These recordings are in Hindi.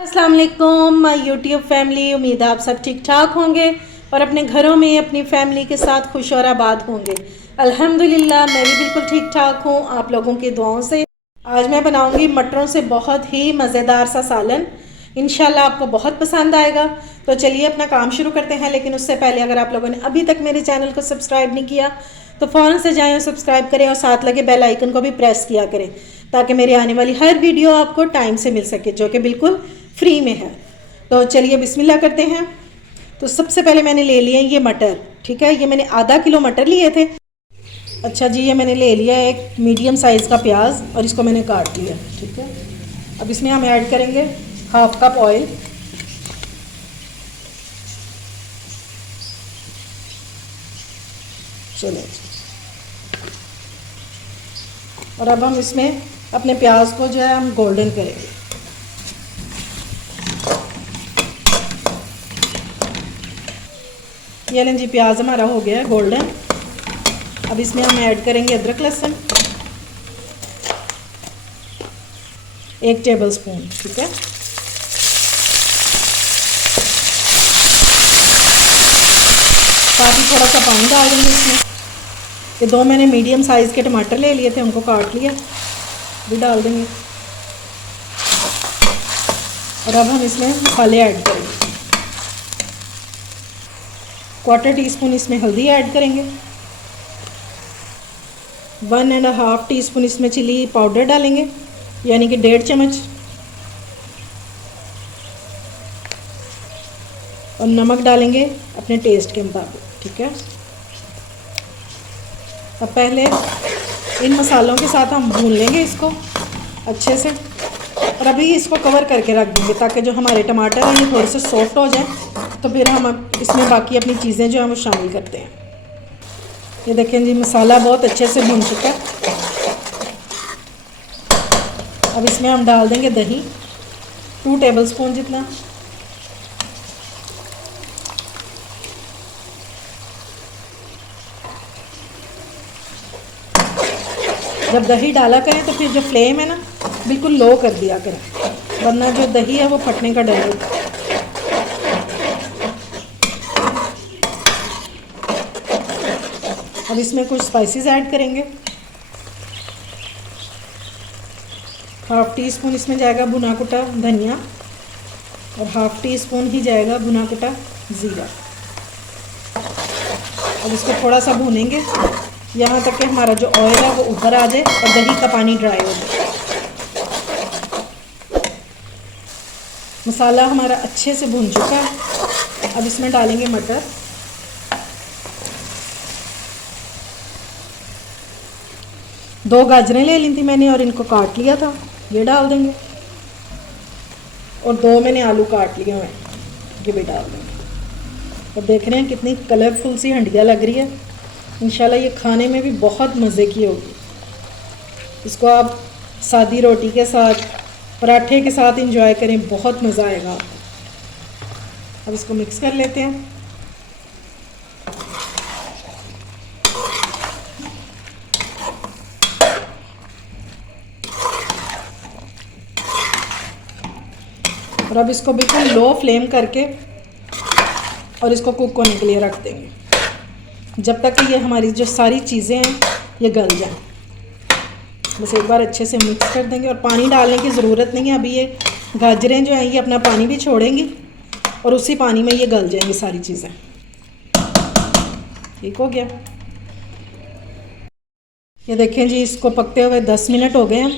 अस्सलाम वालेकुम माय यूट्यूब फैमिली। उम्मीद है आप सब ठीक ठाक होंगे और अपने घरों में अपनी फैमिली के साथ खुश और आबाद होंगे। अल्हम्दुलिल्लाह मैं भी बिल्कुल ठीक ठाक हूँ आप लोगों की दुआओं से। आज मैं बनाऊंगी मटरों से बहुत ही मज़ेदार सा सालन। इंशाल्लाह आपको बहुत पसंद आएगा। तो चलिए अपना काम शुरू करते हैं, लेकिन उससे पहले अगर आप लोगों ने अभी तक मेरे चैनल को सब्सक्राइब नहीं किया तो फ़ौरन से जाएं और सब्सक्राइब करें और साथ लगे बेल आइकन को भी प्रेस किया करें ताकि मेरी आने वाली हर वीडियो आपको टाइम से मिल सके, जो कि बिल्कुल फ्री में है। तो चलिए बिस्मिल्लाह करते हैं। तो सबसे पहले मैंने ले लिए ये मटर, ठीक है। ये मैंने आधा किलो मटर लिए थे। अच्छा जी, ये मैंने ले लिया एक मीडियम साइज़ का प्याज और इसको मैंने काट लिया, ठीक है। अब इसमें हम ऐड करेंगे हाफ कप ऑयल। चलो, और अब हम इसमें अपने प्याज को जो है हम गोल्डन करेंगे। ये लें जी, प्याज हमारा हो गया है गोल्डन। अब इसमें हम ऐड करेंगे अदरक लहसुन 1 टेबल स्पून, ठीक है। साथ ही थोड़ा सा पानी डाल देंगे इसमें। ये 2 मैंने मीडियम साइज़ के टमाटर ले लिए थे, उनको काट लिया, भी डाल देंगे। और अब हम इसमें मसाले ऐड करेंगे। 1/4 टीस्पून इसमें हल्दी ऐड करेंगे। 1.5 टीस्पून इसमें चिली पाउडर डालेंगे, यानी कि 1.5 चम्मच। और नमक डालेंगे अपने टेस्ट के मुताबिक, ठीक है। अब पहले इन मसालों के साथ हम भून लेंगे इसको अच्छे से, और अभी इसको कवर करके रख देंगे ताकि जो हमारे टमाटर हैं ये थोड़े से सॉफ्ट हो जाए। तो फिर हम अब इसमें बाकी अपनी चीज़ें जो हैं वो शामिल करते हैं। ये देखें जी, मसाला बहुत अच्छे से भून चुका है। अब इसमें हम डाल देंगे दही 2 टेबल स्पून जितना। जब दही डाला करें तो फिर जो फ्लेम है ना बिल्कुल लो कर दिया करें, वरना जो दही है वो फटने का डर होता है। अब इसमें कुछ स्पाइसेस ऐड करेंगे। 1/2 टीस्पून इसमें जाएगा भुना कुटा धनिया और 1/2 टीस्पून ही जाएगा भुना कुटा ज़ीरा। अब इसको थोड़ा सा भूनेंगे यहाँ तक कि हमारा जो ऑयल है वो ऊपर आ जाए और दही का पानी ड्राई हो जाए। मसाला हमारा अच्छे से भून चुका है। अब इसमें डालेंगे मटर। दो गाजरें ले ली थी मैंने और इनको काट लिया था, ये डाल देंगे। और 2 मैंने आलू काट लिए हुए, ये भी डाल देंगे। और देख रहे हैं कितनी कलरफुल सी हंडिया लग रही है। इंशाल्लाह ये खाने में भी बहुत मज़े की होगी। इसको आप सादी रोटी के साथ, पराठे के साथ इंजॉय करें, बहुत मज़ा आएगा आपको। अब इसको मिक्स कर लेते हैं। और अब इसको बिल्कुल लो फ्लेम करके और इसको कुक होने के लिए रख देंगे जब तक कि ये हमारी जो सारी चीज़ें हैं ये गल जाएं। बस एक बार अच्छे से मिक्स कर देंगे और पानी डालने की ज़रूरत नहीं है। अभी ये गाजरें जो हैं ये अपना पानी भी छोड़ेंगी और उसी पानी में ये गल जाएंगी सारी चीज़ें। ठीक हो गया। ये देखें जी, इसको पकते हुए 10 मिनट हो गए हैं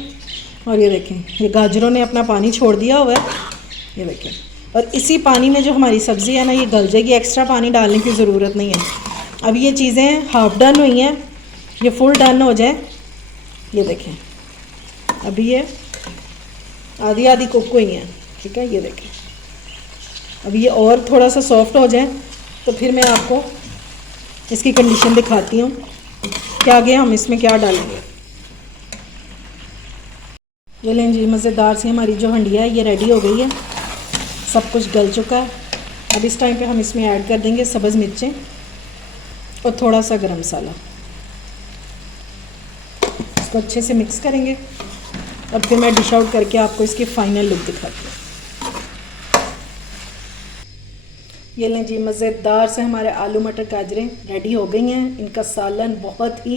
और ये देखें ये गाजरों ने अपना पानी छोड़ दिया हुआ है, ये देखें। और इसी पानी में जो हमारी सब्ज़ी है ना ये गल जाएगी, एक्स्ट्रा पानी डालने की ज़रूरत नहीं है। अब ये चीज़ें हाफ डन हुई हैं, ये फुल डन हो जाए। ये देखें अभी ये आधी आधी कुक हुई हैं, ठीक है। ये देखें अभी ये और थोड़ा सा सॉफ्ट हो जाए तो फिर मैं आपको इसकी कंडीशन दिखाती हूँ कि आगे हम इसमें क्या डालेंगे। ये लें जी, मज़ेदार सी हमारी जो हंडिया है ये रेडी हो गई है, सब कुछ गल चुका है। अब इस टाइम पे हम इसमें ऐड कर देंगे सब्ज़ मिर्चें और थोड़ा सा गरम मसाला। इसको अच्छे से मिक्स करेंगे और फिर मैं डिश आउट करके आपको इसकी फ़ाइनल लुक दिखाती हूँ। ये लें जी, मज़ेदार से हमारे आलू मटर गाजरें रेडी हो गई हैं। इनका सालन बहुत ही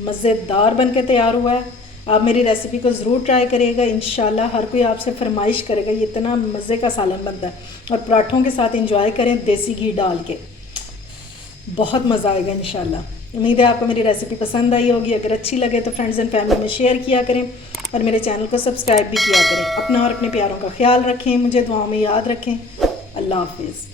मज़ेदार बन के तैयार हुआ है। आप मेरी रेसिपी को ज़रूर ट्राई करिएगा, इंशाल्लाह हर कोई आपसे फरमाइश करेगा। ये इतना मज़े का सालन बनता है और पराठों के साथ इंजॉय करें देसी घी डाल के, बहुत मज़ा आएगा इंशाल्लाह। उम्मीद है आपको मेरी रेसिपी पसंद आई होगी। अगर अच्छी लगे तो फ्रेंड्स एंड फैमिली में शेयर किया करें और मेरे चैनल को सब्सक्राइब भी किया करें। अपना और अपने प्यारों का ख्याल रखें, मुझे दुआओं में याद रखें। अल्लाह हाफिज़।